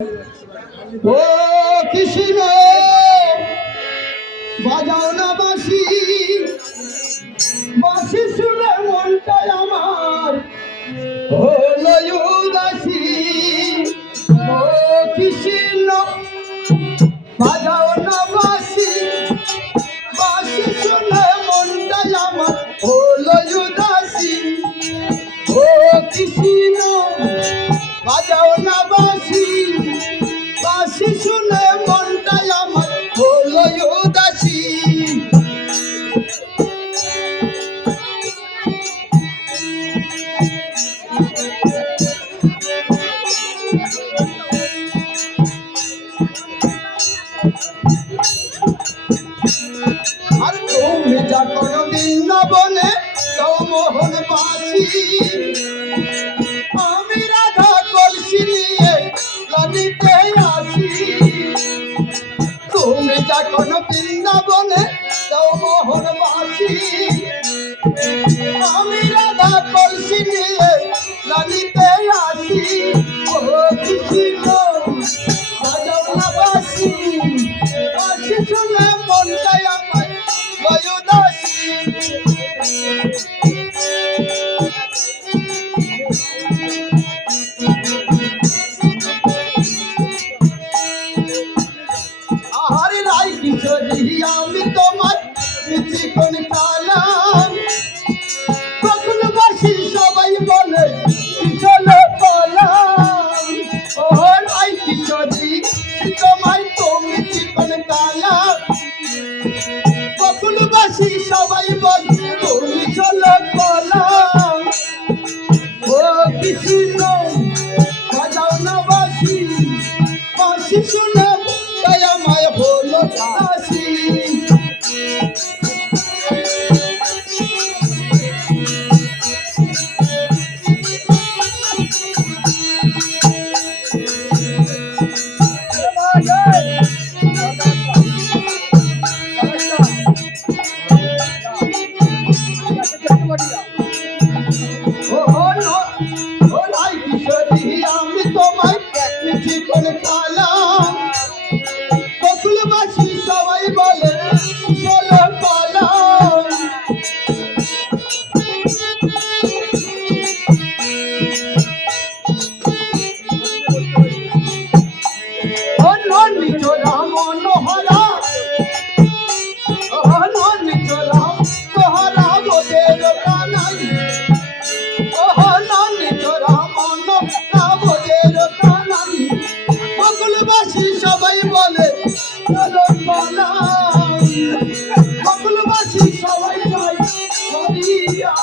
ও কৃষ্ণ বাজাও না বাঁশি, বাঁশি শুনে মনটা আমার হলো উদাসী। ও কৃষ্ণ বাজাও না বাঁশি, বাঁশি শুনে মনটা আমার হলো উদাসী। ও কৃষ্ণ বাজাও না বাঁশি, বাঁশি শুনে মনটা আমার হলো উদাসী। আর তুমি যা কোনো বৃন্দাবনে তো মোহন বাসি, আমি রাধা কলসি নিয়ে নদীতে আসি। তুমি যা কোনো বৃন্দাবনে তো মোহন বাসি, আমি রাধা কলসি নিয়ে নদীতে আসি। ও কৃষ্ণ বাজাও না বাঁশি, বাঁশি শুনে মনটাই আমার উদাসী। আরে রাই কিশোরী আমি তোমার চিকন কালাম, কখন বাসি সবাই বলে চলো পালাম। ও রাই কিশোরী তোমায় তুমি চিকন কালাম, কখন বাসি সবাই বলে তুমি চলো পালাম। ও কৃষ্ণ বাজাও না বাঁশি, বাঁশি শুনে তাই আমায় হলো উদাসী। আমি তোমায় চিকন কালাম, বকুল বাসি সবাই বলে চলো পালাম। নিচরা মনোহরা নিচরা তোহরা বোধের কানাই, নিচরা মনোহরা বোধের কানাই, বকুলবাসী সবাই বলে চলো পালাম। বকুলবাসী সবাই চাই হরিয়া।